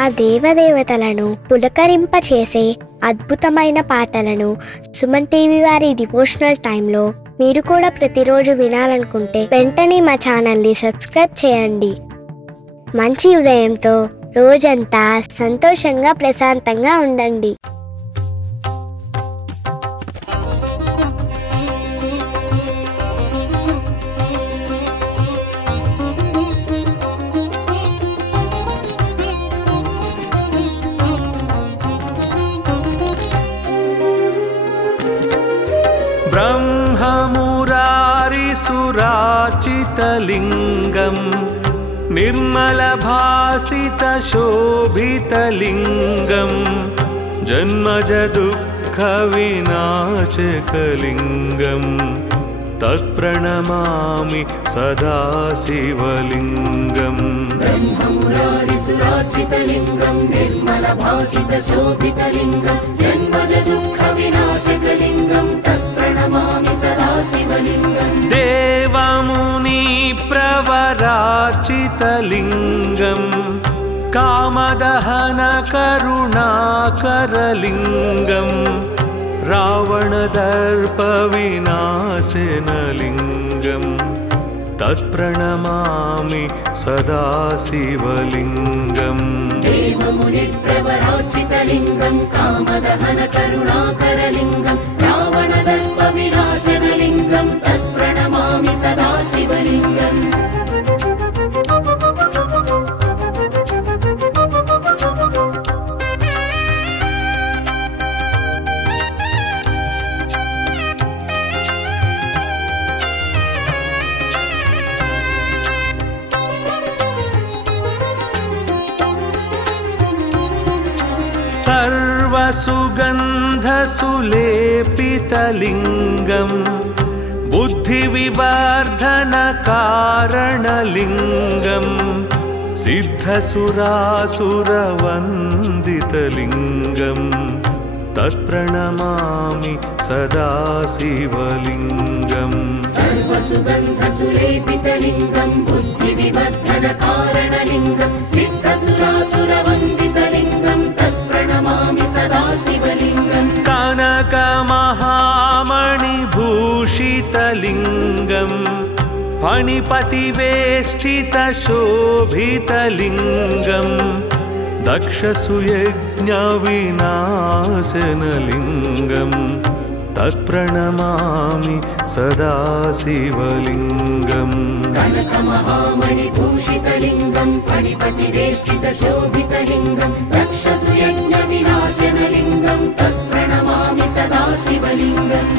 ఆ దేవదేవతలను పులకరింపచేసే అద్భుతమైన పాటలను సుమన్ టీవీ వారి డివోషనల్ టైంలో మీరు కూడా ప్రతిరోజు వినాలనుకుంటే వెంటనే మా ఛానల్ని సబ్స్క్రైబ్ చేయండి. మంచి ఉదయంతో రోజంతా సంతోషంగా ప్రశాంతంగా ఉండండి. ब्रह्ममुरारिसुराचितलिङ्गं निर्मलभासितशोभितलिङ्गं जन्मजदुःखविनाशकलिङ्गं तत्प्रणमामि सदा शिवलिङ्गम्. ब्रह्ममुरारिसुराचितलिङ्गं निर्मलभासितशोभितलिङ्गं जन्मजदुःखविनाशकलिङ्गं तत्प्रणमामि सदा शिवलिङ्गम्. देवमुनिप्रवरार्चितलिङ्गं कामदहनकरुणाकरलिङ्गं रावणदर्पविनाशनलिङ्गं तत्प्रणमामि सदा शिवलिङ्गम्. देवमुनिप्रवरार्चितलिङ्गं कामदहनकरुणाकरलिङ्गं रावणदर्पविनाशनलिङ्गं तत्प्रणमामि सदा शिवलिङ्गम्. सर्वसुगन्धसुलेपितलिङ्गं बुद्धिविवर्धनकारणलिङ्गं सिद्धसुरासुरवन्दितलिङ्गं तत्प्रणमामि सदा शिवलिङ्गम्. सर्वसुगन्धसुलेपितलिङ्गं बुद्धिविवर्धनकारणलिङ्गं सिद्धसुरासुरवन्दितलिङ्गं तत्प्रणमामि सदा शिवलिङ्गम्. कनकमहामणिभूषितलिङ्गं फणिपतिवेष्टितशोभितलिङ्गं दक्षसुयज्ञविनाशनलिङ्गं तत्प्रणमामि सदा शिवलिङ्गम्. कनकमहामणिभूषितलिङ्गं फणिपतिवेष्टितशोभितलिङ्गं दक्षसुयज्ञविनाशनलिङ्गं तत्प्रणमामि सदा शिवलिङ्गम्.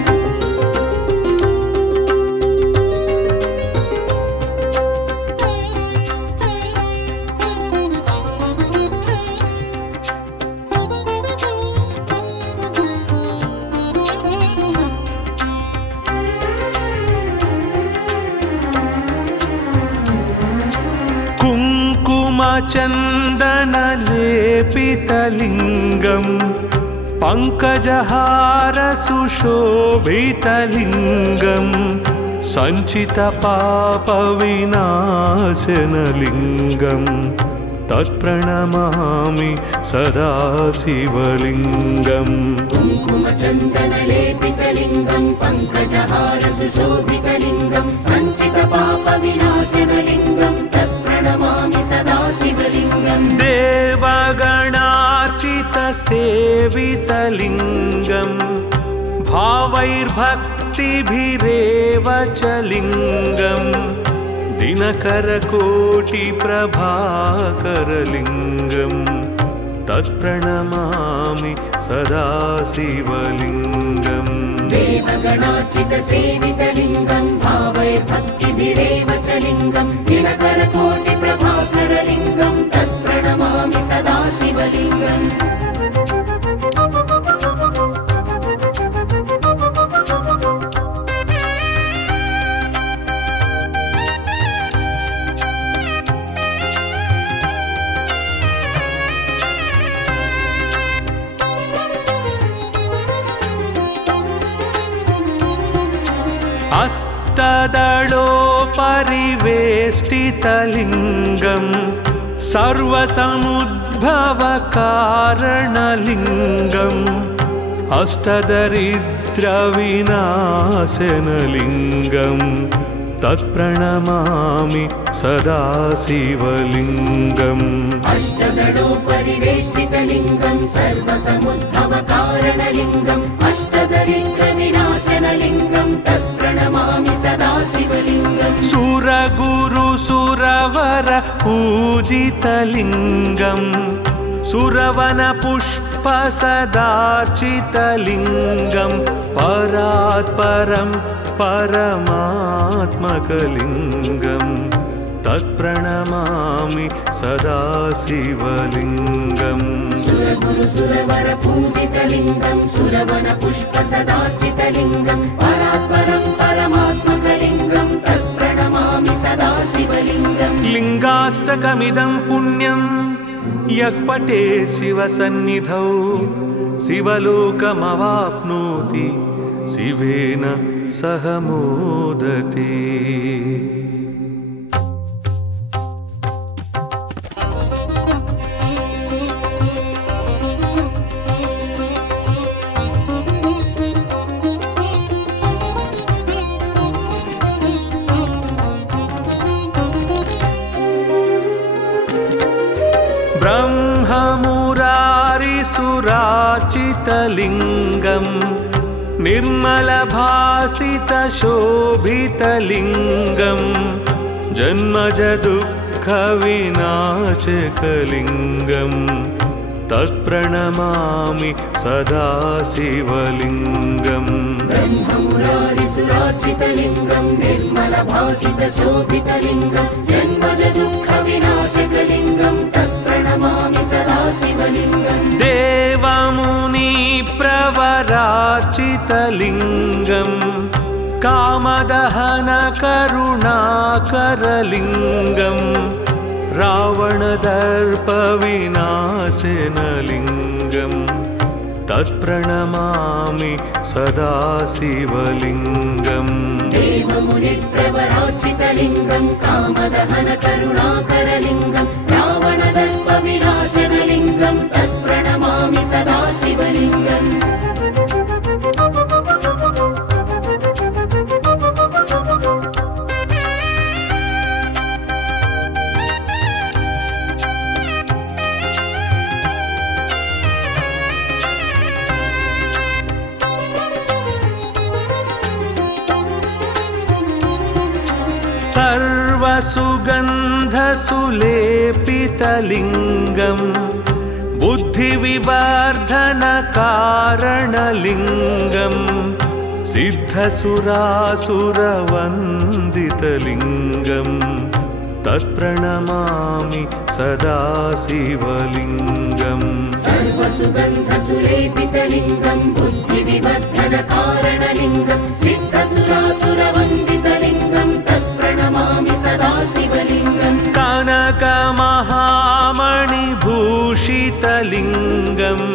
कुङ्कुमचन्दनलेपितलिङ्गं पङ्कजहारसुशोभितलिङ्गं सञ्चितपापविनाशनलिङ्गं तत्प्रणमामि सदा शिवलिङ्गम्. कुङ्कुमचन्दनलेपितलिङ्गं पङ्कजहारसुशोभितलिङ्गं सञ्चितपापविनाशनलिङ्गं तत्प्रणमामि सदा शिवलिङ्गम्. देवगणार्चितसेवितलिङ्गं भावैर्भक्तिभिरेव च लिङ्गं दिनकरकोटिप्रभाकरलिङ्गं तत्प्रणमामि सदा शिवलिङ्गम्. देवगणार्चितसेवितलिङ्गं भावैर्भक्तिभिरेव च लिङ्गं दिनकरकोटिप्रभाकरलिङ्गं तत्प्रणमामि सदा शिवलिङ्गम्. अष्टदलोपरिवेष्टितलिङ्गं सर्वसमुद्भवकारणलिङ्गम् अष्टदरिद्रविनाशनलिङ्गम् तत्प्रणमामि सदा शिवलिङ्गम् अष्टगणोपरिवेष्टितलिङ्गं सर्वसमुद्भवकारणलिङ्गम् अष्टदरिद्रविनाशनलिङ्गं तत्प्रणमामि सदा शिवलिङ्गम् सुरगुरुसुरवर पूजितलिङ्गम् सुरवनपुष्पसदार्चितलिङ्गम् परात्परम् परमात्मकलिङ्गम् तत्प्रणमामि सदा शिवलिङ्गम् सुरगुरुसुरवर पूजितलिङ्गं सुरवनपुष्पसदार्चितलिङ्गं परात्परं परमात्मकलिङ्गं तत्प्रणमामि सदा शिवलिङ्गम् लिङ्गाष्टकमिदं पुण्यं यः पठेत् शिवसन्निधौ शिवलोकमवाप्नोति शिवेन सह मोदते। ब्रह्ममुरारिसुरार्चितलिङ्गम् निर्मलभासितशोभितलिङ्गम् जन्मजदुःखविनाशकलिङ्गम् तत्प्रणमामि सदा शिवलिङ्गम् ब्रह्ममुरारिसुरार्चितलिङ्गं निर्मलभासितशोभितलिङ्गं जन्मजदुःखविनाशकलिङ्गं तत्प्रणमामि सदा शिवलिङ्गम् देवमुनिप्रवरार्चितलिङ्गम् कामदहनकरुणाकरलिङ्गम् रावणदर्पविनाशनलिङ्गम् तत्प्रणमामि सदा शिवलिङ्गम् देवमुनिप्रवरार्चितलिङ्गं कामदहनकरुणाकरलिङ्गं रावणदर्पविनाशनलिङ्गं तत्प्रणमामि सदा शिवलिङ्गम् सर्वसुगन्धसुलेपितलिङ्गम् बुद्धिविवर्धनकारणलिङ्गम् सिद्धसुरासुरवन्दितलिङ्गम् तत्प्रणमामि सदा शिवलिङ्गम् सर्वसुगन्धसुलेपितलिङ्गं बुद्धिविवर्धनकारणलिङ्गं सिद्धसुरासुरवन्दितलिङ्गं तत्प्रणमामि सदा शिवलिङ्गम् कनकमहामणिभूषितलिङ्गम्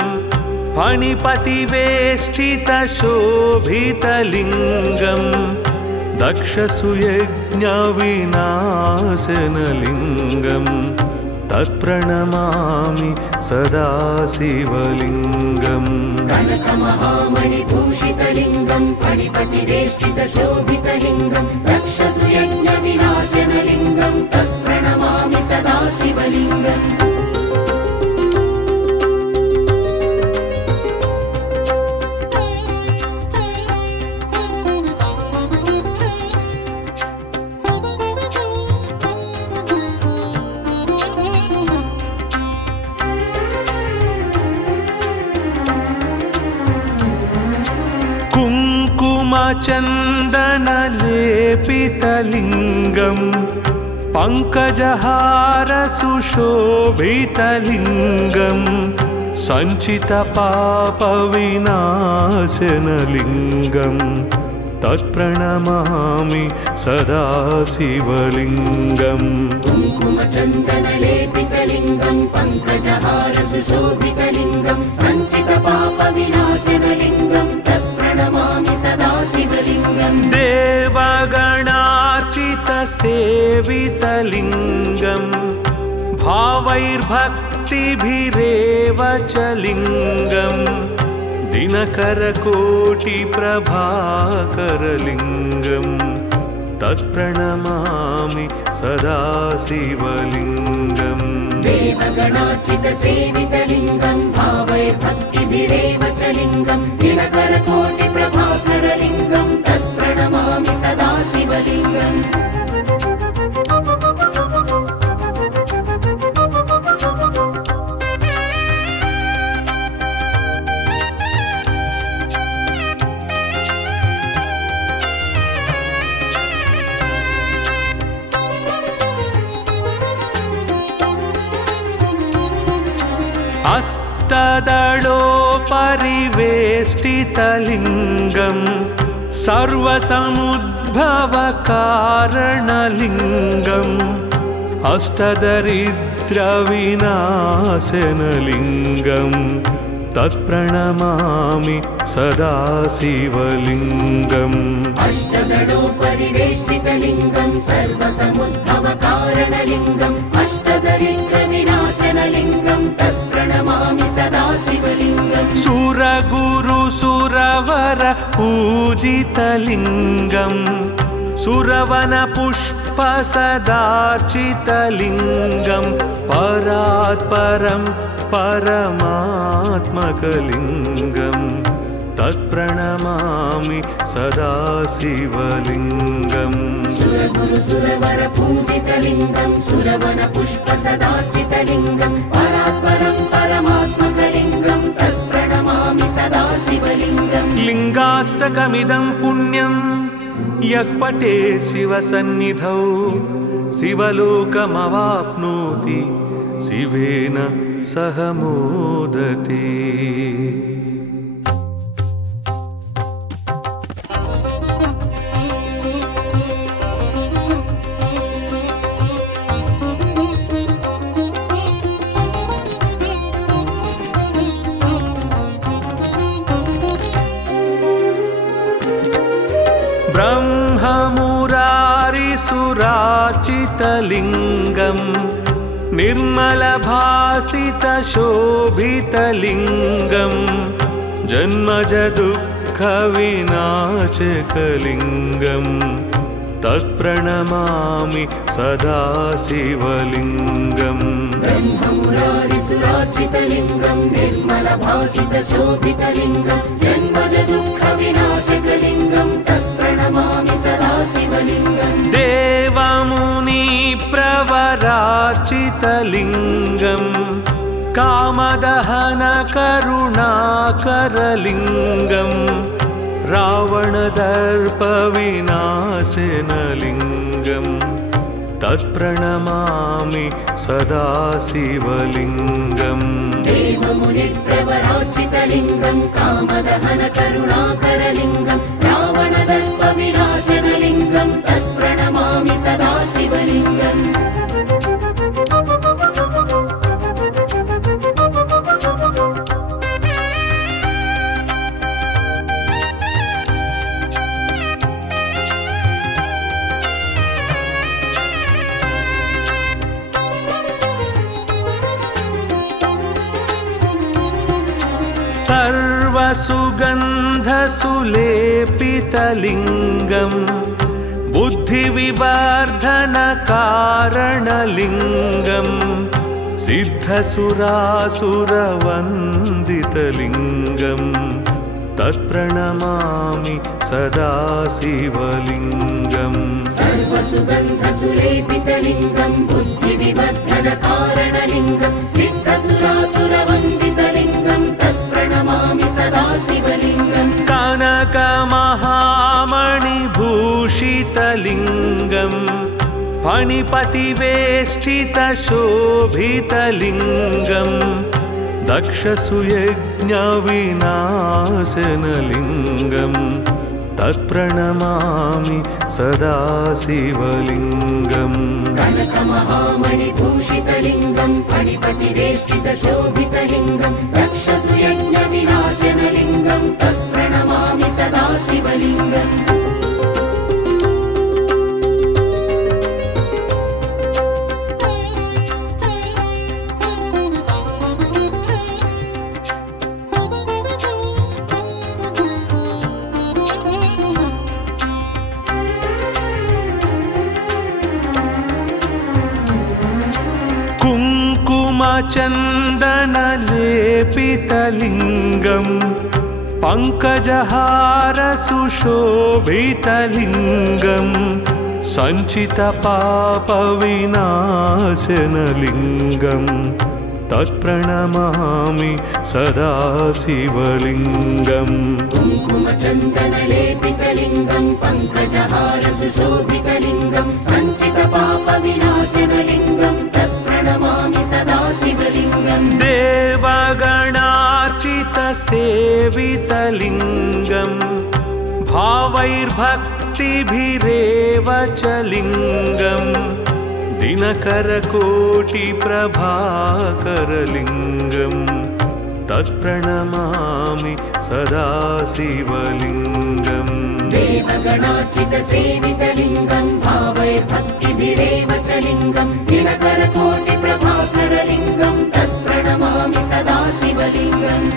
फणिपतिवेष्टितशोभितलिङ्गम् दक्षसुयज्ञविनाशनलिङ्गम् तत्प्रणमामि सदा शिवलिङ्गम् कनकमहामणिभूषितलिङ्गं फणिपतिवेष्टितशोभितलिङ्गं दक्षसुयज्ञविनाशनलिङ्गं तत्प्रणमामि सदा शिवलिङ्गम् कुङ्कुमचन्दनलेपितलिङ्गम् पङ्कजहारसुशोभितलिङ्गम् सञ्चितपापविनाशनलिङ्गम् तत्प्रणमामि सदा शिवलिङ्गम् कुङ्कुमचन्दनलेपितलिङ्गं पङ्कजहारसुशोभितलिङ्गं सञ्चितपापविनाशनलिङ्गं तत्प्रणमामि सदा शिवलिङ्गम् देवगणार्चितसेवितलिङ्गम् भावैर्भक्तिभिरेव च लिङ्गम् दिनकरकोटिप्रभाकरलिङ्गम् तत्प्रणमामि सदा शिवलिङ्गम् देवगणार्चितसेवितलिङ्गं भावैर्भक्तिभिरेव च लिङ्गं दिनकरकोटिप्रभाकरलिङ्गं तत्प्रणमामि सदा शिवलिङ्गम् अष्टदलोपरिवेष्टितलिङ्गं सर्वसमुद्भवकारणलिङ्गम् अष्टदरिद्रविनाशनलिङ्गं तत्प्रणमामि सदा शिवलिङ्गम् अष्टदलोपरिवेष्टितलिङ्गं सर्वसमुद्भवकारणलिङ्गम् अष्टदरिद्रविनाशनलिङ्गं तत्प्रणमामि सदा शिवलिङ्गम् सुरगुरुसुरवर पूजितलिङ्गम् सुरवनपुष्पसदार्चितलिङ्गं परात्परं परमात्मकलिङ्गं तत्प्रणमामि सदा शिवलिङ्गम् सुरगुरुसुरवर पूजितलिङ्गं सुरवनपुष्पसदार्चितलिङ्गं परात्परं परमात्मकलिङ्गं तत्प्रणमामि सदा शिवलिङ्गम् लिङ्गाष्टकमिदं पुण्यं यः पठेत् शिवसन्निधौ शिवलोकमवाप्नोति शिवेन सह मोदते। ब्रह्ममुरारिसुरार्चितलिङ्गं निर्मलभासितशोभितलिङ्गं जन्मजदुःखविनाशकलिङ्गं तत्प्रणमामि सदा शिवलिङ्गम् ब्रह्ममुरारिसुरार्चितलिङ्गं निर्मलभासितशोभितलिङ्गं जन्मजदुःखविनाशकलिङ्गं तत्प्रणमामि सदा शिवलिङ्गम् देवमुनिप्रवरार्चितलिङ्गं कामदहनकरुणाकरलिङ्गं रावणदर्पविनाशनलिङ्गं तत्प्रणमामि सदा शिवलिङ्गम् देवमुनिप्रवरार्चितलिङ्गं कामदहनकरुणाकरलिङ्गं रावणदर्पविनाशनलिङ्गं तत्प्रणमामि सदा शिवलिङ्गम् सर्वसुगन्धसुलेपितलिङ्गं बुद्धिविवर्धनकारणलिङ्गं सिद्धसुरासुरवन्दितलिङ्गं तत्प्रणमामि सदा शिवलिङ्गम् सर्वसुगन्धसुलेपितलिङ्गं बुद्धिविवर्धनकारणलिङ्गं सिद्धसुरासुरवन्दितलिङ्गं तत्प्रणमामि सदा शिवलिङ्गम् कनकमहामणिभूषितलिङ्गं फणिपतिवेष्टितशोभितलिङ्गं दक्षसुयज्ञविनाशनलिङ्गं तत्प्रणमामि सदा शिवलिङ्गम् कनकमहामणिभूषितलिङ्गं फणिपतिवेष्टितशोभितलिङ्गं दक्षसुयज्ञविनाशनलिङ्गं तत्प्रणमामि सदा शिवलिङ्गम् कुङ्कुमचन्दनलेपितलिङ्गम् पङ्कजहार सुशोभितलिङ्गम् सञ्चितपापविनाशनलिङ्गम् तत्प्रणमामि सदा शिवलिङ्गम् कुङ्कुमचन्दनलेपितलिङ्गम् पङ्कजहार सुशोभितलिङ्गम् सञ्चितपापविनाशनलिङ्गम् तत्प्रणमामि सदा शिवलिङ्गम् देवगणार्चितसेवितलिङ्गम् भावैर्भक्तिभिरेव च लिङ्गम् दिनकरकोटिप्रभाकरलिङ्गम् तत्प्रणमामि सदा शिवलिङ्गम् देवगणार्चितसेवितलिङ्गम् भावैर्भक्तिभिरेव च लिङ्गम् दिनकरकोटिप्रभाकरलिङ्गम् तत्प्रणमामि सदा शिवलिङ्गम्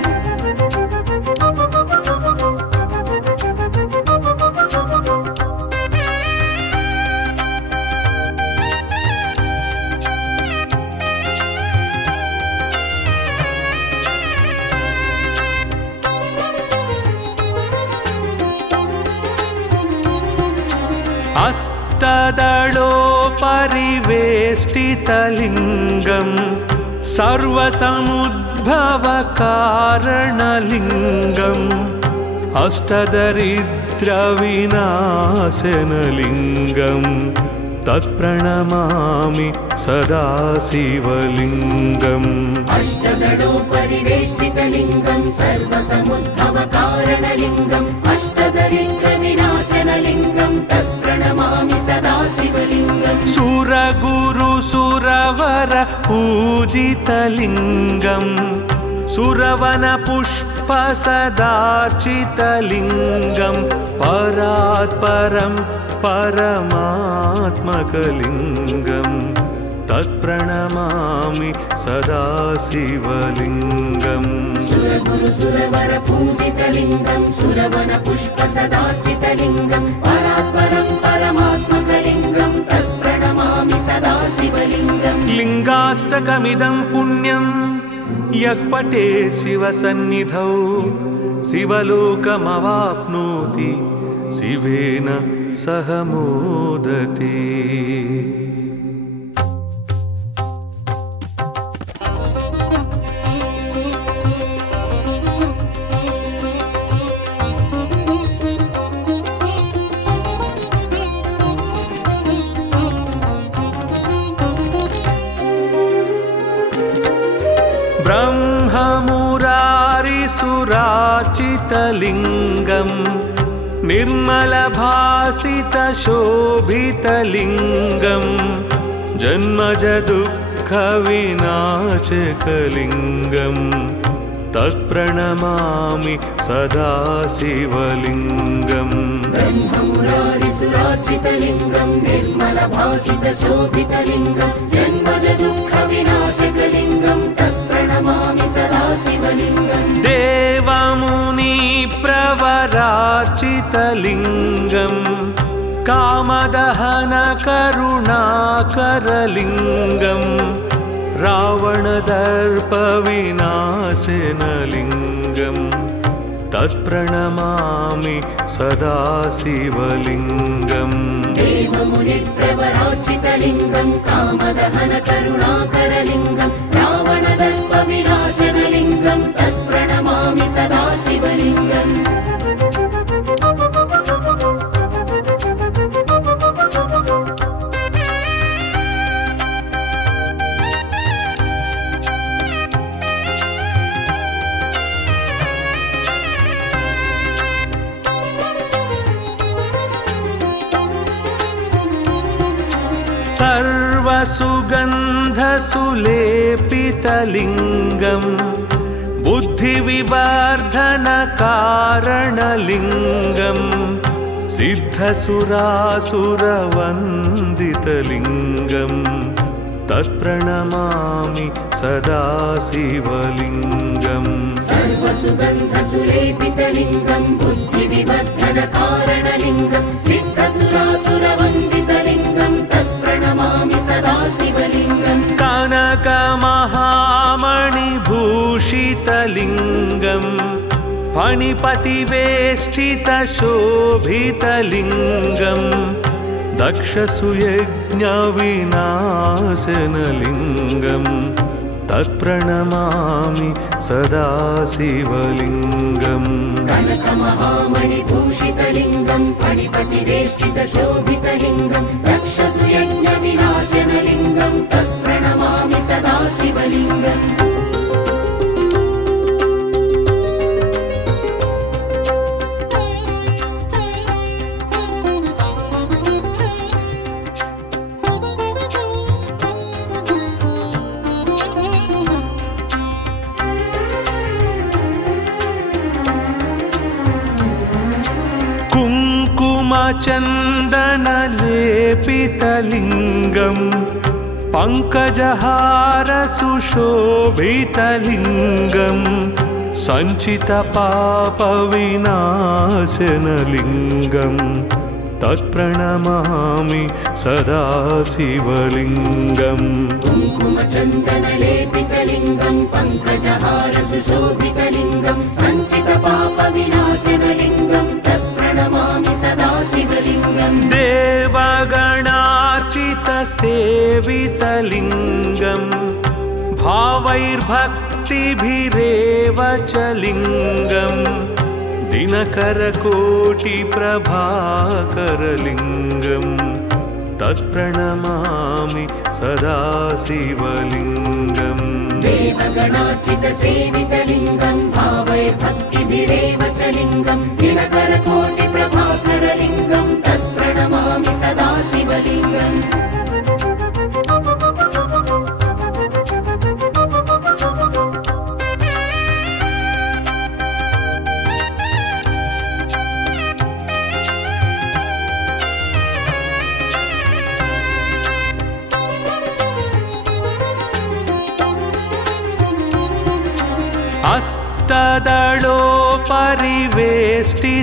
अष्टदलोपरिवेष्टितलिङ्गम् सर्वसमुद्भवकारणलिङ्गम् अष्टदरिद्रविनाशनलिङ्गम् तत्प्रणमामि सदा शिवलिङ्गम् अष्टदलोपरिवेष्टितलिङ्गम् सर्वसमुद्भवकारणलिङ्गम् अष्टदरिद्रविनाशनलिङ्गम् तत्प्रणमामि सदा शिवलिङ्गम् सुरगुरुसुरवर पूजितलिङ्गम् सुरवनपुष्पसदार्चितलिङ्गम् परात्परं परमात्मकलिङ्गम् तत्प्रणमामि सदा शिवलिङ्गम् सुरगुरुसुरवर पूजितलिङ्गम् सुरवनपुष्पसदार्चितलिङ्गम् परात्परं परमात्मकलिङ्गम् तत्प्रणमामि सदा शिवलिङ्गम् लिङ्गाष्टकमिदं पुण्यं यः पठे शिवसन्निधौ शिवलोकमवाप्नोति शिवेन सह मोदते। ब्रह्ममुरारिसुराचितलिङ्गम् निर्मलभासितशोभितलिङ्गम् जन्मजदुःखविनाशकलिङ्गम् तत्प्रणमामि सदा शिवलिङ्गम् ब्रह्ममुरारिसुरार्चितलिङ्गम् निर्मलभासितशोभितलिङ्गम् जन्मजदुःखविनाशकलिङ्गम् तत्प्रणमामि सदा शिवलिङ्गम् देवमुनिप्रवरार्चितलिङ्गम् कामदहनकरुणाकरलिङ्गम् रावणदर्पविनाशनलिङ्गम् तत्प्रणमामि सदा शिवलिङ्गम् देवमुनिप्रवरार्चितलिङ्गम् कामदहनकरुणाकरलिङ्गम् रावणदर्पविनाशनलिङ्गम् तत्प्रणमामि सदा शिवलिङ्गम् सर्वसुगन्धसुलेपितलिङ्गम् बुद्धिविवर्धनकारणलिङ्गम् सिद्धसुरासुरवन्दितलिङ्गम् तत्प्रणमामि सदा शिवलिङ्गम् सर्वसुगन्धसुलेपितलिङ्गम् बुद्धिविवर्धनकारणलिङ्गम् सिद्धसुरासुरवन्दितलिङ्गम् तत्प्रणमामि सदा शिवलिङ्गम् कनकमहा शोभितलिङ्गम् फणिपतिवेष्टितशोभितलिङ्गम् दक्षसुयज्ञविनाशनलिङ्गम् तत्प्रणमामि सदा शिवलिङ्गम् कनकमहामणिभूषितलिङ्गं फणिपतिवेष्टितशोभितलिङ्गं दक्षसुयज्ञविनाशनलिङ्गं तत्प्रणमामि सदा शिवलिङ्गम् चन्दनलेपितलिङ्गम् पङ्कजहारसुशोभितलिङ्गम् सञ्चितपापविनाशनलिङ्गम् तत्प्रणमामि सदा शिवलिङ्गम् कुङ्कुमचन्दनलेपितलिङ्गं पङ्कजहारसुशोभितलिङ्गं सञ्चितपापविनाशनलिङ्गं तत्प्रणमामि सदा शिवलिङ्गम् देवगणार्चितसेवितलिङ्गम् भावैर्भक्तिभिरेव च लिङ्गम् दिनकरकोटिप्रभाकरलिङ्गम् तत्प्रणमामि सदा शिवलिङ्गम् देवगणार्चितसेवितलिङ्गं भावैर्भक्तिभिरेव च लिङ्गं दिनकरकोटिप्रभाकरलिङ्गं तत्प्रणमामि सदा शिवलिङ्गम्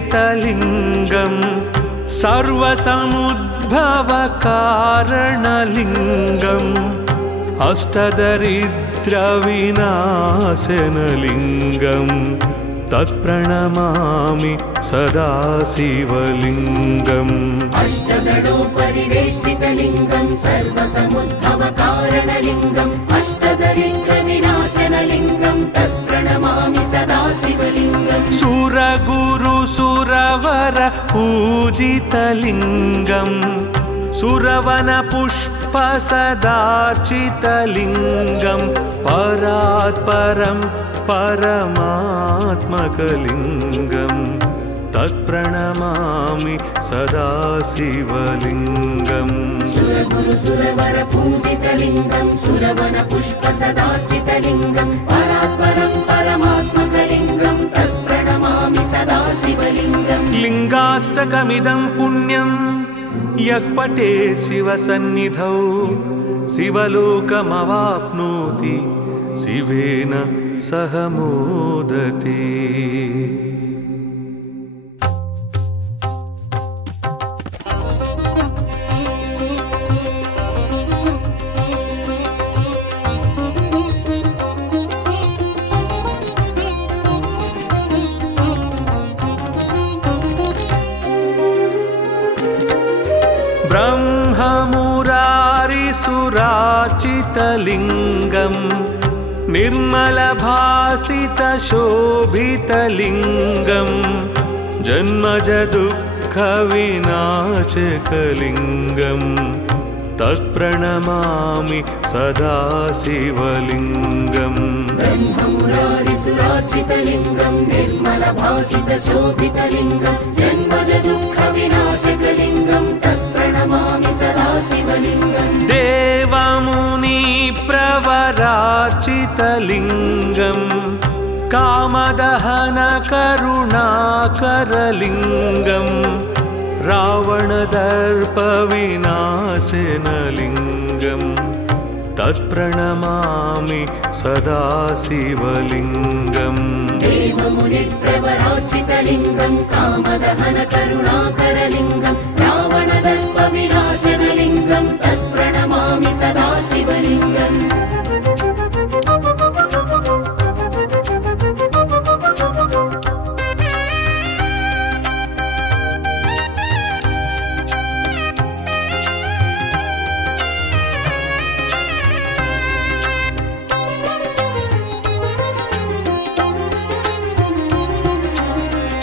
अष्टदलोपरिवेष्टितलिङ्गम् सर्वसमुद्भवकारणलिङ्गम् अष्टदरिद्रविनाशनलिङ्गम् तत्प्रणमामि सदा शिवलिङ्गम् अष्टदलोपरिवेष्टितलिङ्गं सर्वसमुद्भवकारणलिङ्गम् अष्टदरिद्रविनाशनलिङ्गं तत्प्रणमामि सदा शिवलिङ्गम् सुरगुरुसुरवर पूजितलिङ्गम् सुरवनपुष्पसदार्चितलिङ्गम् परात्परं परमात्मकलिङ्गम् तत्प्रणमामि सदा शिवलिङ्गम् सुरगुरुसुरवर पूजितलिङ्गं सुरवनपुष्पसदार्चितलिङ्गं परात्परं परमात्मकलिङ्गं तत्प्रणमामि सदा शिवलिङ्गम् लिङ्गाष्टकमिदं पुण्यं यः पठेत् शिवसन्निधौ शिवलोकमवाप्नोति शिवेन सह मोदते। ब्रह्ममुरारिसुराचितलिङ्गम् निर्मलभासितशोभितलिङ्गम् जन्मजदुःखविनाशकलिङ्गम् तत्प्रणमामि सदा शिवलिङ्गम् ब्रह्ममुरारिसुरार्चितलिङ्गं निर्मलभासितशोभितलिङ्गं जन्मजदुःखविनाशकलिङ्गं तत्प्रणमामि सदा शिवलिङ्गम् देवमुनिप्रवरार्चितलिङ्गम् कामदहनकरुणाकरलिङ्गम् रावणदर्पविनाशनलिङ्गम् तत्प्रणमामि सदा शिवलिङ्गम् देवमुनिप्रवरार्चितलिङ्गं कामदहनकरुणाकरलिङ्गं रावणदर्पविनाशनलिङ्गं तत्प्रणमामि सदा शिवलिङ्गम्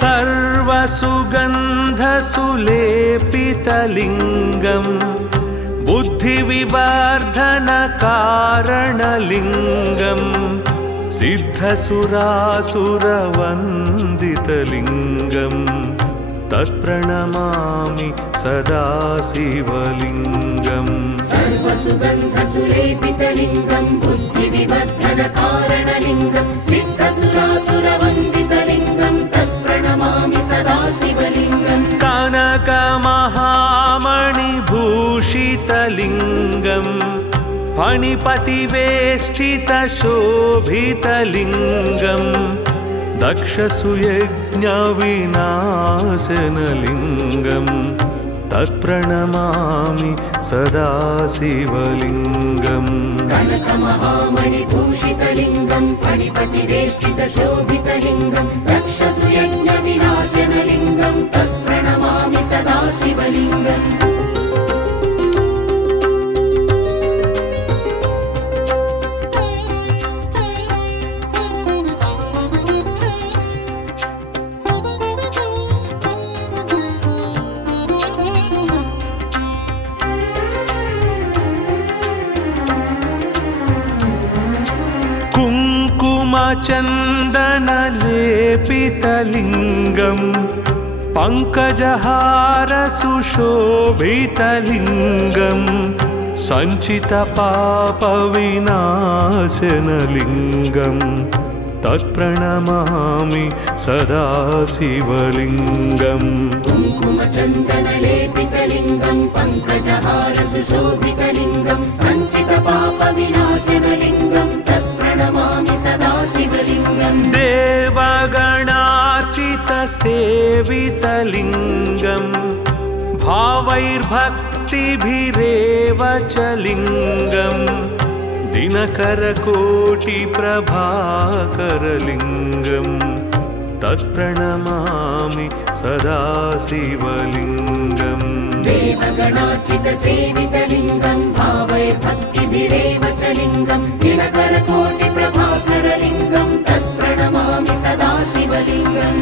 सर्वसुगन्धसुलेपितलिङ्गम् बुद्धिविवर्धनकारणलिङ्गम् सिद्धसुरासुरवन्दितलिङ्गम् तत्प्रणमामि सदा शिवलिङ्गम् सर्वसुगन्धसुलेपितलिङ्गं बुद्धिविवर्धनकारणलिङ्गं सिद्धसुरासुरवन्दितलिङ्गं तत्प्रणमामि सदा शिवलिङ्गम् कनकमहामणिभूषितलिङ्गम् फणिपतिवेष्टितशोभितलिङ्गम् दक्षसुयज्ञविनाशनलिङ्गम् तत्प्रणमामि सदा शिवलिङ्गम् कनकमहामणिभूषितलिङ्गं फणिपतिवेष्टितशोभितलिङ्गं दक्षसुयज्ञविनाशनलिङ्गं तत्प्रणमामि सदा शिवलिङ्गम् चन्दनलेपितलिङ्गम् पङ्कजहारसुशोभितलिङ्गम् सञ्चितपापविनाशनलिङ्गम् तत्प्रणमामि सदा शिवलिङ्गम् कुङ्कुमचन्दनलेपितलिङ्गं पङ्कजहारसुशोभितलिङ्गं सञ्चितपापविनाशनलिङ्गं तत्प्रणमामि सदा शिवलिङ्गम् देवगणार्चितसेवितलिङ्गम् भावैर्भक्तिभिरेव च लिङ्गम् दिनकरकोटिप्रभाकरलिङ्गम् तत्प्रणमामि सदा शिवलिङ्गम् देवगणार्चितसेवितलिङ्गं भावैर्भक्तिभिरेव च लिङ्गं दिनकरकोटिप्रभाकरलिङ्गं तत्प्रणमामि सदा शिवलिङ्गम्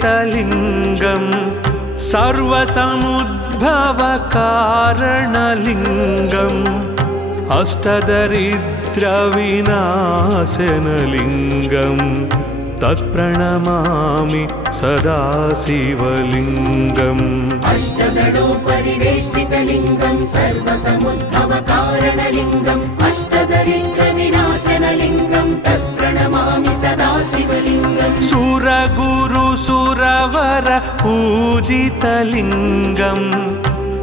अष्टदलोपरिवेष्टितलिङ्गम् सर्वसमुद्भवकारणलिङ्गम् अष्टदरिद्रविनाशनलिङ्गम् तत्प्रणमामि सदा शिवलिङ्गम् अष्टदलोपरिवेष्टितलिङ्गं सर्वसमुद्भवकारणलिङ्गम् अष्टदरिद्रविनाशनलिङ्गं तत्प्रणमामि सदा शिवलिङ्गम् सुरगुरुसुरवर पूजितलिङ्गम्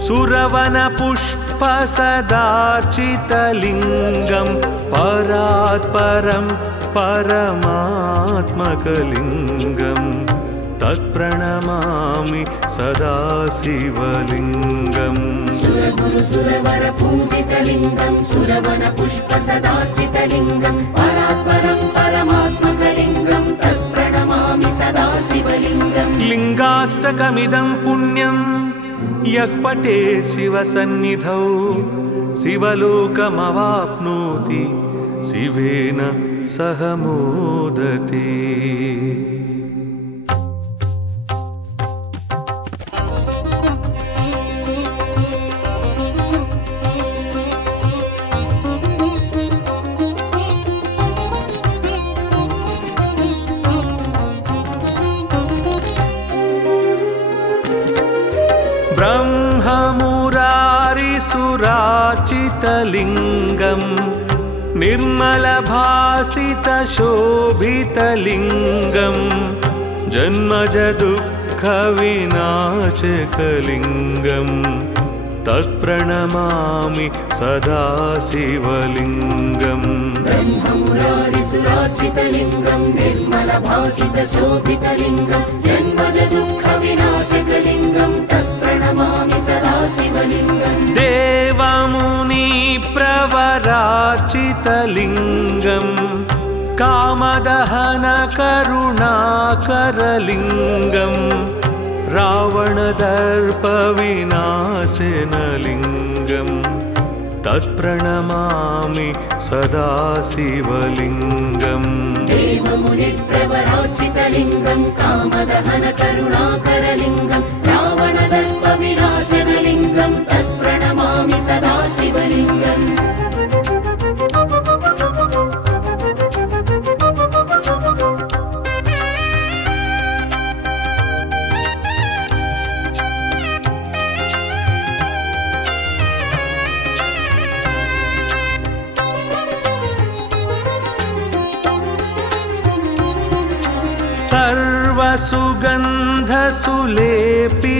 सुरवनपुष्पसदार्चितलिङ्गम् परात्परं परमात्मकलिङ्गम् तत्प्रणमामि सदा शिवलिङ्गम् सुरगुरुसुरवर पूजितलिङ्गं सुरवनपुष्पसदार्चितलिङ्गं परात्परं परमात्मकलिङ्गं तत्प्रणमामि सदा शिवलिङ्गम् लिङ्गाष्टकमिदं पुण्यं यः पठेत् शिवसन्निधौ शिवलोकमवाप्नोति शिवेन सह मोदते। ब्रह्ममुरारिसुरार्चितलिङ्गम् निर्मलभासितशोभितलिङ्गम् जन्मजदुःखविनाशकलिङ्गम् तत्प्रणमामि सदा शिवलिङ्गम् ब्रह्ममुरारिसुरार्चितलिङ्गं निर्मलभासितशोभितलिङ्गं जन्मजदुःखविनाशकलिङ्गं तत्प्रणमामि सदा शिवलिङ्गम् देव कामदहनकारुणाकरलिङ्गं कामदहनकरुणाकरलिङ्गं रावणदर्पविनाशनलिङ्गं तत्प्रणमामि सदा शिवलिङ्गम् देवमुनिप्रवरार्चितलिङ्गं कामदहनकरुणाकरलिङ्गं रावणदर्पविनाशनलिङ्गं तत्प्रणमामि सदा शिवलिङ्गम्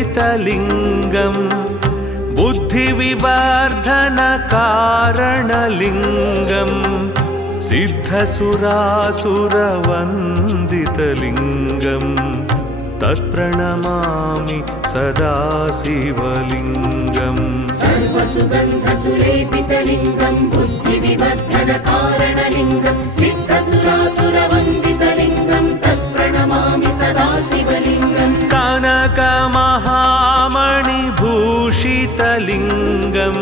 सर्वसुगन्धसुलेपितलिङ्गं बुद्धिविवर्धनकारणलिङ्गं सिद्धसुरासुरवन्दितलिङ्गं तत्प्रणमामि सदा शिवलिङ्गम् सर्वसुगन्धसुलेपितलिङ्गं बुद्धिविवर्धनकारणलिङ्गं सिद्धसुरासुरवन्दितलिङ्गं तत्प्रणमामि सदा शिवलिङ्गम् कनकमहामणिभूषितलिङ्गं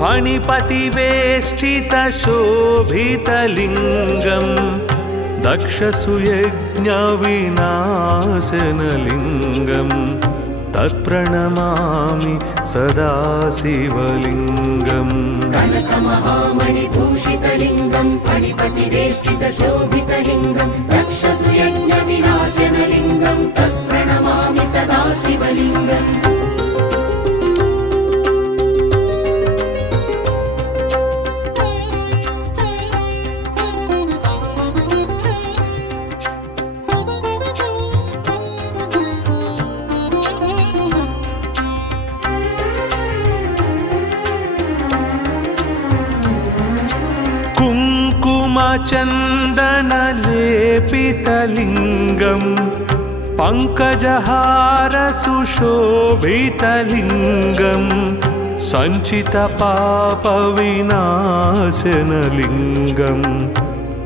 फणिपतिवेष्टितशोभितलिङ्गं दक्षसुयज्ञविनाशनलिङ्गं तत्प्रणमामि सदा शिवलिङ्गम् कनकमहामणिभूषितलिङ्गं फणिपतिवेष्टितशोभितलिङ्गं दक्षसुयज्ञविनाशनलिङ्गं तत्प्रणमामि सदा शिवलिङ्गम् कुङ्कुमचन्दनलेपितलिङ्गं पङ्कजहारसुशोभितलिङ्गं सञ्चितपापविनाशनलिङ्गं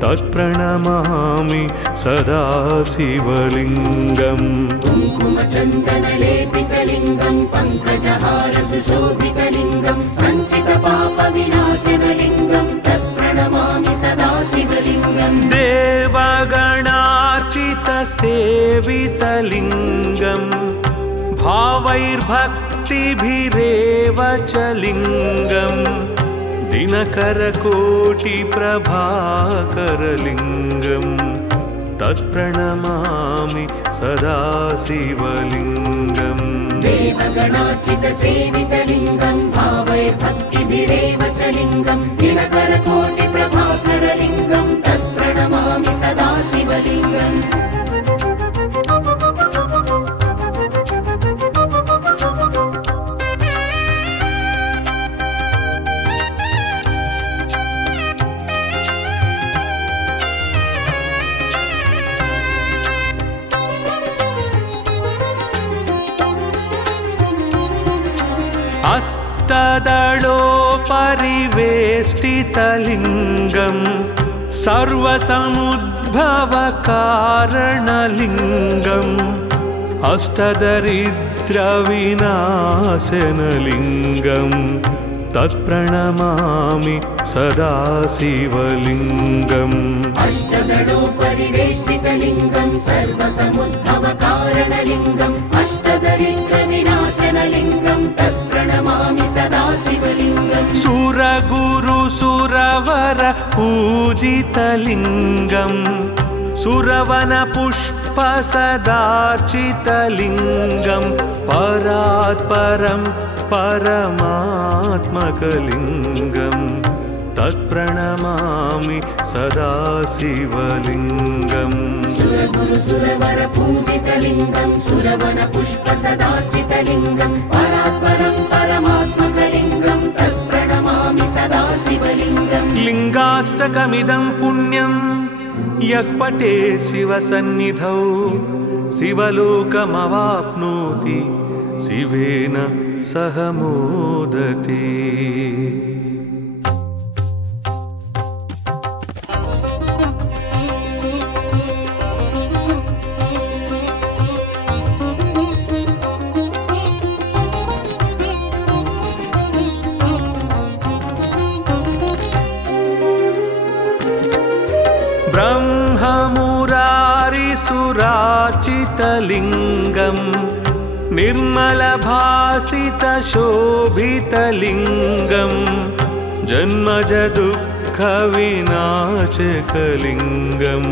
तत्प्रणमामि सदा शिवलिङ्गम् कुङ्कुमचन्दनलेपितलिङ्गं पङ्कजहारसुशोभितलिङ्गं सञ्चितपापविनाशनलिङ्गं तत्प्रणमामि सदा शिवलिङ्गम् देवगणार्चितसेवितलिङ्गं भावैर्भक्तिभिरेव च लिङ्गं दिनकरकोटिप्रभाकरलिङ्गं तत्प्रणमामि सदा शिवलिङ्गम् देवगणार्चितसेवितलिङ्गं भावैर्भक्तिभिरेव च लिङ्गं दिनकरकोटिप्रभाकरलिङ्गं तत्प्रणमामि सदा शिवलिङ्गम् अष्टदलोपरिवेष्टितलिङ्गं सर्वसमुद्भवकारणलिङ्गम् अष्टदरिद्रविनाशनलिङ्गं तत्प्रणमामि सदा शिवलिङ्गम् अष्टदलोपरिवेष्टितलिङ्गं सर्वसमुद्भवकारणलिङ्गम् अष्टदरिद्रविनाशनलिङ्गं तत्प्रणमामि सदा शिवलिङ्गम् सुरगुरुसुरवर पूजितलिङ्गं सुरवनपुष्पसदार्चितलिङ्गं परात्परं परमात्मकलिङ्गं तत्प्रणमामि सदा शिवलिङ्गम् सुरगुरुसुरवर पूजितलिङ्गं सुरवनपुष्पसदार्चितलिङ्गं परात्परं परमात्मकलिङ्गं तत्प्रणमामि सदा शिवलिङ्गम् लिङ्गाष्टकमिदं पुण्यं यः पठेत् शिवसन्निधौ शिवलोकमवाप्नोति शिवेन सह मोदते। भासितलिङ्गं निर्मलभासितशोभितलिङ्गं जन्मजदुःखविनाशकलिङ्गं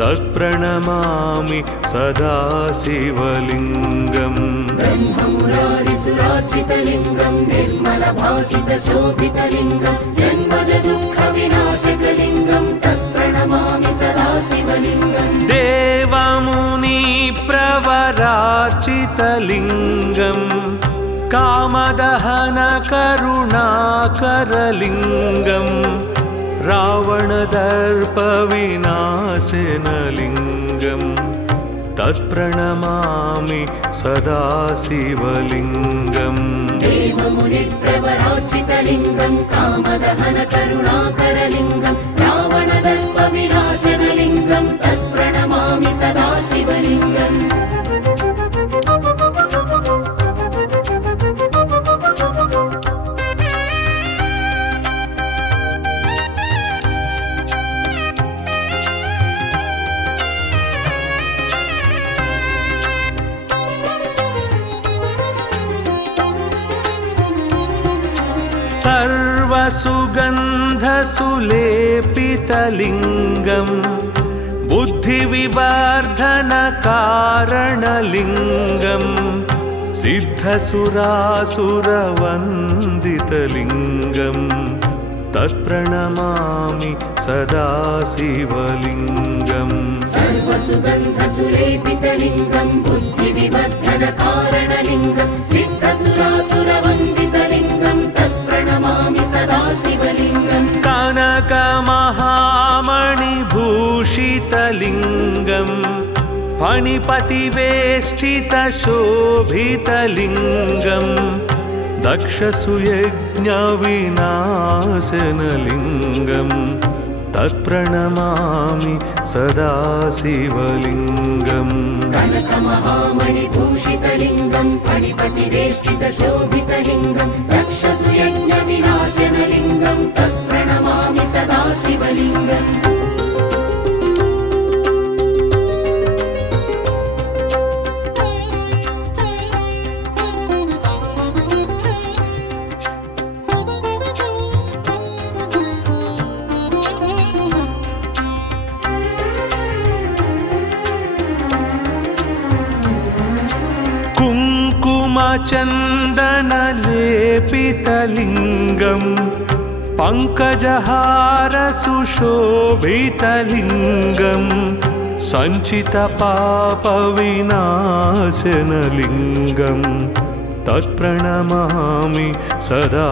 तत्प्रणमामि सदा शिवलिङ्गम् ब्रह्ममुरारिसुरार्चितलिङ्गं निर्मलभासितशोभितलिङ्गं जन्मजदुःखविनाशकलिङ्गं तत्प्रणमामि सदा शिवलिङ्गम् देवमुनिप्रवरार्चितलिङ्गं कामदहनकरुणाकरलिङ्गं रावणदर्पविनाशनलिङ्गं तत्प्रणमामि सदा शिवलिङ्गम् देवमुनिप्रवरार्चितलिङ्गं कामदहनकरुणाकरलिङ्गं रावणदर्पविनाशनलिङ्गं तत्प्रणमामि सदा शिवलिङ्गम् सर्वसुगन्धसुलेपितलिङ्गं बुद्धिविवर्धनकारणलिङ्गं सिद्धसुरासुरवन्दितलिङ्गं तत्प्रणमामि सदा शिवलिङ्गम् सर्वसुगन्धसुलेपितलिङ्गं बुद्धिविवर्धनकारणलिङ्गं सिद्धसुरासुरवन्दितलिङ्गं तत्प्रणमामि सदा शिवलिङ्गम् कनकमहामणिभूषितलिङ्गं फणिपतिवेष्टितशोभितलिङ्गं दक्षसुयज्ञविनाशनलिङ्गं तत्प्रणमामि सदा शिवलिङ्गम् कनकमहामणिभूषितलिङ्गं फणिपतिवेष्टितशोभितलिङ्गं दक्षसुयज्ञविनाशनलिङ्गं तत्प्रणमामि सदा शिवलिङ्गम् कुङ्कुमचन्दनलेपितलिङ्गं पङ्कजहारसुशोभितलिङ्गं सञ्चितपापविनाशनलिङ्गं तत्प्रणमामि सदा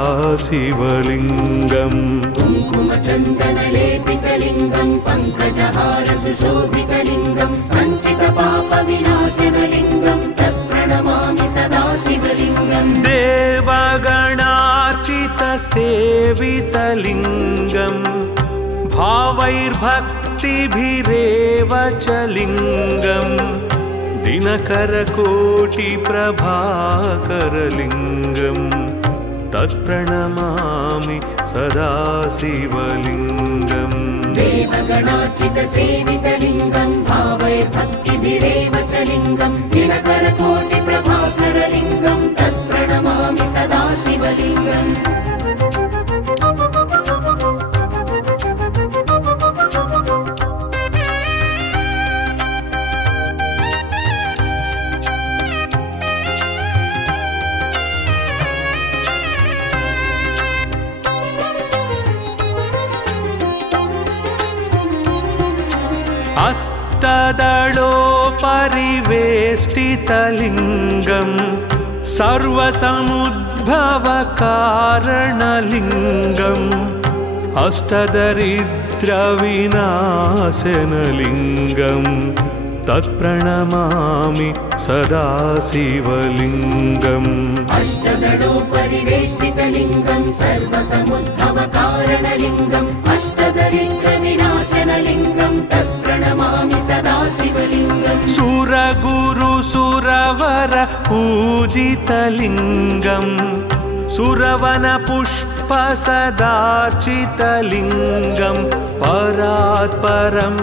शिवलिङ्गम् कुङ्कुमचन्दनलेपितलिङ्गं पङ्कजहारसुशोभितलिङ्गं सञ्चितपापविनाशनलिङ्गं तत्प्रणमामि सदा शिवलिङ्गम् देवगणार्चितसेवितलिङ्गं भावैर्भक्तिभिरेव च लिङ्गं दिनकरकोटिप्रभाकरलिङ्गं तत्प्रणमामि सदा शिवलिङ्गम् देवगणार्चितसेवितलिङ्गं भावैर्भक्तिभिरेव च लिङ्गं दिनकरकोटिप्रभाकरलिङ्गं तत्प्रणमामि सदा शिवलिङ्गम् अष्टदलोपरिवेष्टितलिङ्गं सर्वसमुद्भवकारणलिङ्गम् अष्टदरिद्रविनाशनलिङ्गं तत्प्रणमामि सदा शिवलिङ्गम् अष्टदलोपरिवेष्टितलिङ्गं सर्वसमुद्भवकारणलिङ्गम् अष्टदरिद्रविनाशनलिङ्गं तत्प्रणमामि सदा शिवलिङ्गम् सुरगुरुसुरवर पूजितलिङ्गं सुरवनपुष्पसदार्चितलिङ्गं परात् परं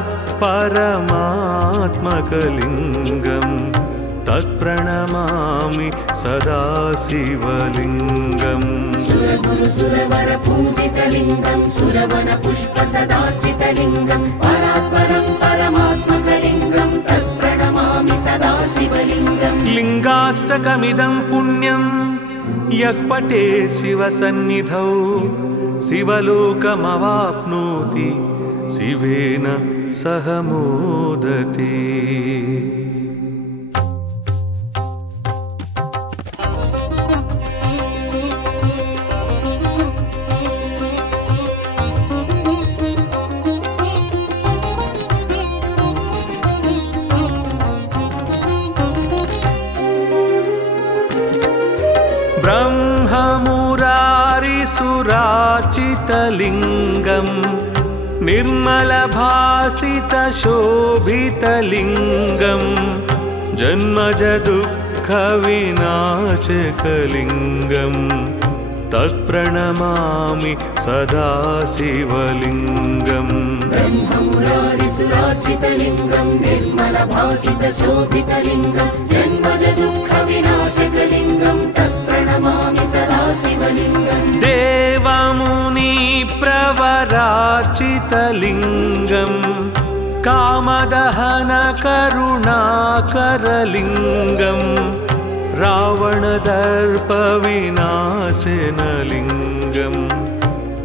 परमात्मकलिङ्गं तत्प्रणमामि सदा शिवलिङ्गम् सुरगुरु सुरवर पूजितलिङ्गं सुरवन पुष्प सदार्चितलिङ्गं परात्परं परमात्मकलिङ्गं तत्प्रणमामि सदा शिवलिङ्गम् लिङ्गाष्टकमिदं पुण्यं यः पठेत् शिवसन्निधौ शिवलोकमवाप्नोति शिवेन सह मोदते। ब्रह्ममुरारिसुराचितलिङ्गं निर्मलभासितशोभितलिङ्गं जन्मजदुःखविनाशकलिङ्गं तत्प्रणमामि सदा शिवलिङ्गम् ब्रह्ममुरारिसुरार्चितलिङ्गं निर्मलभासितशोभितलिङ्गं जन्मजदुःखविनाशकलिङ्गं तत्प्रणमामि सदा शिवलिङ्गम् देवमुनिप्रवरार्चितलिङ्गं कामदहनकरुणाकरलिङ्गं रावणदर्पविनाशनलिङ्गं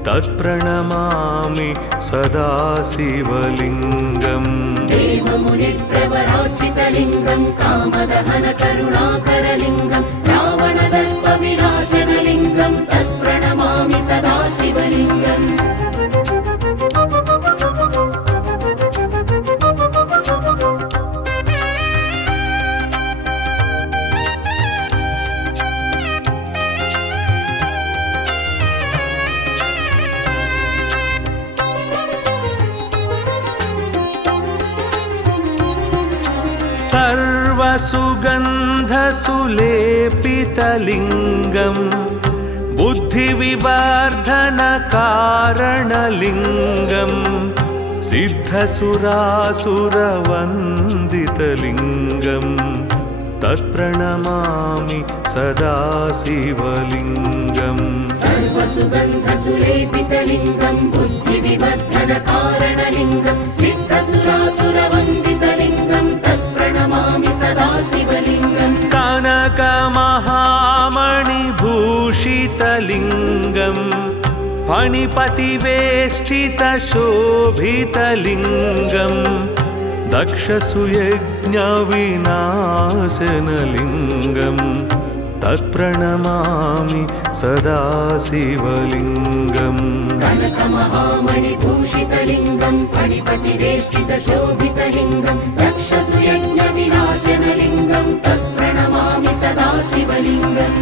तत्प्रणमामि सदा शिवलिङ्गम् देवमुनिप्रवरार्चितलिङ्गं कामदहनकरुणाकरलिङ्गं रावणदर्पविनाशनलिङ्गं तत्प्रणमामि सदा शिवलिङ्गम् सर्वसुगन्धसुलेपितलिङ्गं बुद्धिविवर्धनकारणलिङ्गं सिद्धसुरासुरवन्दितलिङ्गं तत्प्रणमामि सदा शिवलिङ्गम् सर्वसुगन्धसुलेपितलिङ्गं बुद्धिविवर्धनकारणलिङ्गं सिद्धसुरासुरवन्दितलिङ्गं तत्प्रणमामि सदा शिवलिङ्गम् कनकमहामणिभूषितलिङ्गं फणिपतिवेष्टितशोभितलिङ्गं दक्षसुयज्ञविनाशनलिङ्गं तत्प्रणमामि सदा शिवलिङ्गम् कनकमहामणिभूषितलिङ्गं फणिपतिवेष्टितशोभितलिङ्गं दक्षसुयज्ञविनाशनलिङ्गं तत्प्रणमामि सदा शिवलिङ्गम्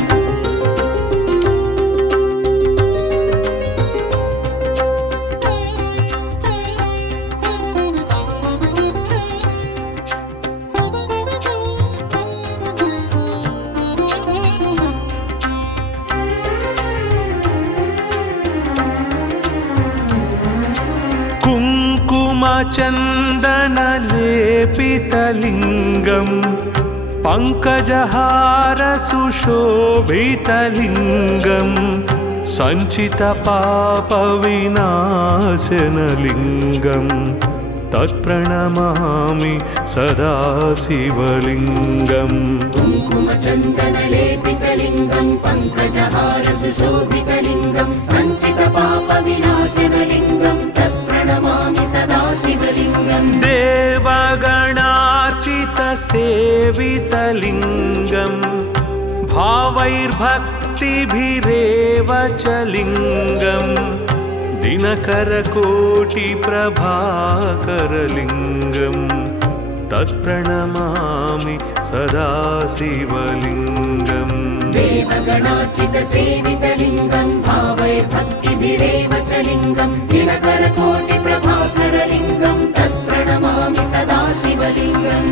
कुङ्कुमचन्दनलेपितलिङ्गं पङ्कजहारसुशोभितलिङ्गं सञ्चितपापविनाशनलिङ्गं तत्प्रणमामि सदा शिवलिङ्गम् कुङ्कुमचन्दनलेपितलिङ्गं पङ्कजहारसुशोभितलिङ्गं सञ्चितपापविनाशनलिङ्गं तत्प्रणमामि सदा शिवलिङ्गम् देवगणार्चितसेवितलिङ्गं भावैर्भक्तिभिरेव च लिङ्गं दिनकरकोटिप्रभाकरलिङ्गं तत्प्रणमामि सदा शिवलिङ्गम् देवगणार्चितसेवितलिङ्गं भावैर्भक्तिभिरेव च लिङ्गं दिनकरकोटिप्रभाकरलिङ्गं तत्प्रणमामि सदा शिवलिङ्गम्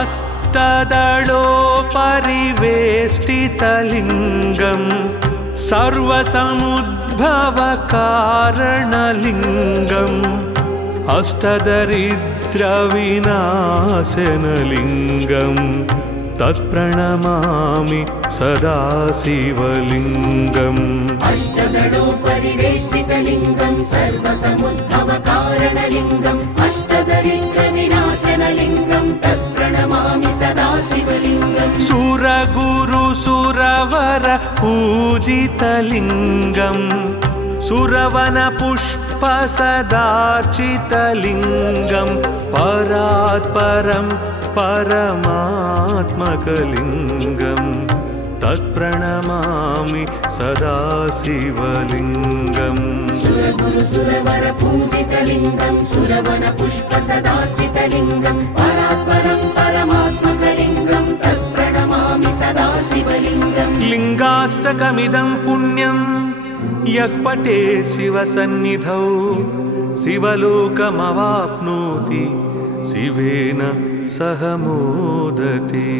अष्टदलोपरिवेष्टितलिङ्गम् सर्वसमुद्भवकारणलिङ्गम् अष्टदरिद्रविनाशनलिङ्गम् तत्प्रणमामि सदा शिवलिङ्गम् अष्टदलोपरिवेष्टितलिङ्गं सर्वसमुद्भवकारणलिङ्गम् अष्टदरिद्रविनाशनलिङ्गं तत्प्रणमामि सदा शिवलिङ्गम् सुरगुरुसुरवर पूजितलिङ्गम् सुरवनपुष्पसदार्चितलिङ्गं परात्परं परमात्मकलिङ्गं तत्प्रणमामि सदा शिवलिङ्गम् सुरगुरुसुरवर पूजितलिङ्गं सुरवनपुष्पसदार्चितलिङ्गं परात्परं परमात्मकलिङ्गं तत्प्रणमामि सदा शिवलिङ्गम् लिङ्गाष्टकमिदं पुण्यं यः पठे शिवसन्निधौ शिवलोकमवाप्नोति शिवेन सह मोदते।